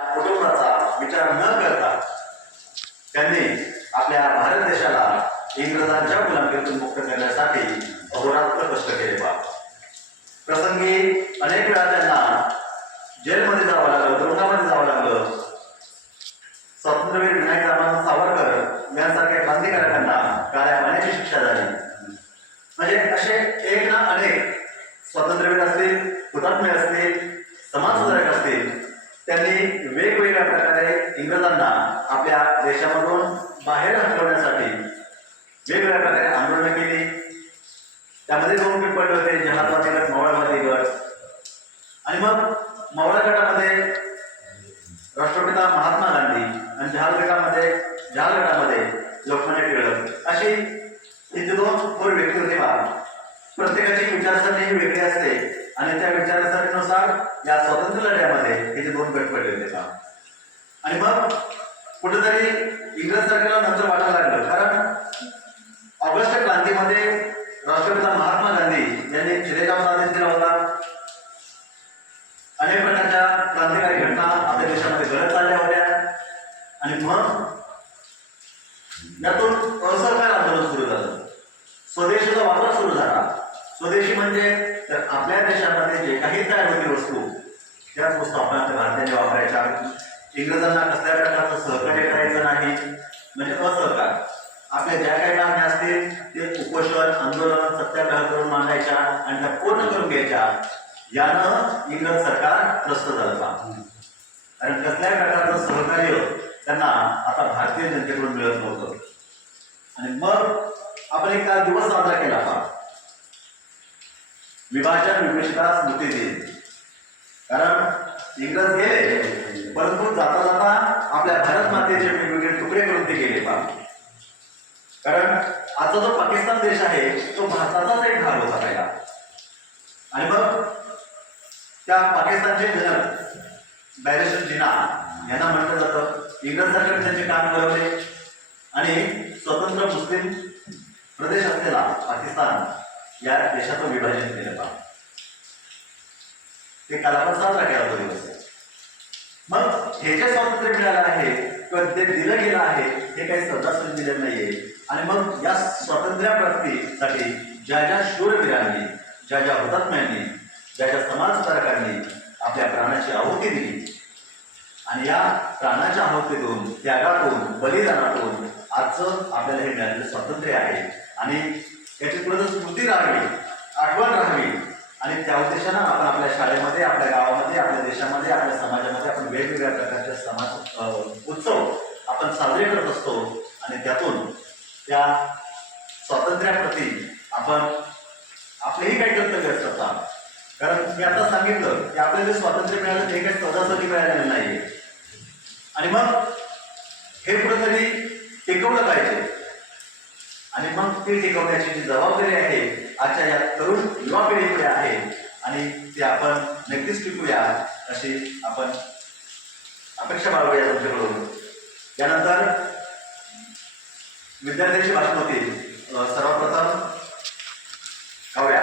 कुटुंबाचा विचार न करता त्यांनी आपल्या भारत देशाला इंग्रजांच्या गुलामीतून मुक्त करण्यासाठी अहोरात्र कष्ट केले बा. प्रसंगी अनेक वेळा त्यांना जेलमध्ये जावं लागलं तुरुंगामध्ये जावं लागलं. स्वातंत्र्यवीर विनायक रामानंद सावरकर यांसारख्या क्रांतिकारकांना काळ्या पाण्याची शिक्षा झाली. म्हणजे असे एक ना अनेक स्वातंत्र्यवीर असतील हुतात्मे असतील समाजसुधारक असतील त्यांनी वेगवेगळ्या प्रकारे इंग्रजांना आपल्या देशामधून बाहेर हटवण्यासाठी वेगवेगळ्या प्रकारे आंदोलनं केली. त्यामध्ये दोन गट पडले होते जहादवादी गट मवाळवादी गट आणि मग मावळा गटामध्ये राष्ट्रपिता महात्मा गांधी आणि जहाल गटामध्ये जहाल गटामध्ये लोकमान्य टिळक. अशी ही दोन थोर व्यक्ती होते बा. प्रत्येकाची विचारसरणी ही वेगळी असते. आणि त्या विचारसरणीनुसार या स्वातंत्र्य लढ्यामध्ये हे दोन गट पडले होते बा. आणि मग कुठेतरी इंग्रज सरकारला नंतर वाटायला लागलं. कारण क्रांतीमध्ये राष्ट्रपिता महात्मा गांधी यांनी शिरेगाव आदेश केला होता अनेक प्रकारच्या क्रांतिकारी घटना आपल्या देशामध्ये घडत चालल्या होत्या. आणि मग यातून असहकार आंदोलन सुरू झालं. स्वदेशीचा वापर सुरू झाला. स्वदेशी म्हणजे तर आपल्या देशामध्ये जे काही तयार होती वस्तू त्याच वस्तू आपण आपल्या भारतीयांनी वापरायच्या. इंग्रजांना कसल्या प्रकारचं सहकार्य करायचं नाही. म्हणजे असहकार आपल्या ज्या काही मागण्या उपोषण आंदोलन सत्याग्रह करून मांडायच्या आणि त्या पूर्ण करून घ्यायच्या यानं इंग्रज सरकार त्रस्त झालं बा. कारण कसल्या प्रकारचं सहकार्य त्यांना आता भारतीय जनतेकडून मिळत नव्हतं. आणि मग आपण एक काल दिवस साजरा केला होता विभाजन विभेषिता स्मृती दिन. कारण इंग्रज गेले परंतु जाता जाता आपल्या भारत मातेचे वेगवेगळे तुकडे करून ते गेले पा कारण आता जो पाकिस्तान देश आहे तो भारताचाच एक भाग होता पहिला. आणि मग त्या पाकिस्तानचे जनक बॅरिस्टर जिना यांना म्हटलं जातं इंग्रज सरकारने त्यांचे काम करवले आणि स्वतंत्र मुस्लिम प्रदेश असलेला पाकिस्तान या देशाचं विभाजन केलं बा ते काल साजरा केला तो दिवस. मग हे जे स्वातंत्र्य मिळालं आहे किंवा ते दिलं गेलं आहे हे काही सहजासहजी दिलेलं नाहीये. आणि मग या स्वातंत्र्य प्राप्तीसाठी ज्या ज्या शूरवीरांनी ज्या ज्या हुतात्म्यांनी ज्या ज्या समाजसुधारकांनी आपल्या प्राणाची आहुती दिली. आणि या प्राणाच्या आहुतीतून त्यागातून बलिदानातून आजचं आपल्याला हे मिळालेलं स्वातंत्र्य आहे. आणि याची पुढे स्मृती राहावी आठवण राहावी. आणि त्या उद्देशानं आपण आपल्या शाळेमध्ये आपल्या गावामध्ये आपल्या देशामध्ये आपल्या समाजामध्ये आपण वेगवेगळ्या प्रकारचे समाज उत्सव आपण साजरे करत असतो. त्या स्वातंत्र्याप्रती आपण आपलेही काही कर्तव्य असतात कारण मी आता सांगितलं की आपल्याला जे स्वातंत्र्य मिळालं ते काही स्वतःसाठी मिळालेलं नाही आणि मग हे कुठंतरी टिकवलं पाहिजे. आणि मग ते टिकवण्याची जी जबाबदारी आहे आजच्या या तरुण युवा पिढीकडे आहे आणि ते आपण नक्कीच टिकूया अशी आपण अपेक्षा बाळगूया तुमच्याकडून. यानंतर विद्यार्थ्यांची भाषण होती. सर्वप्रथम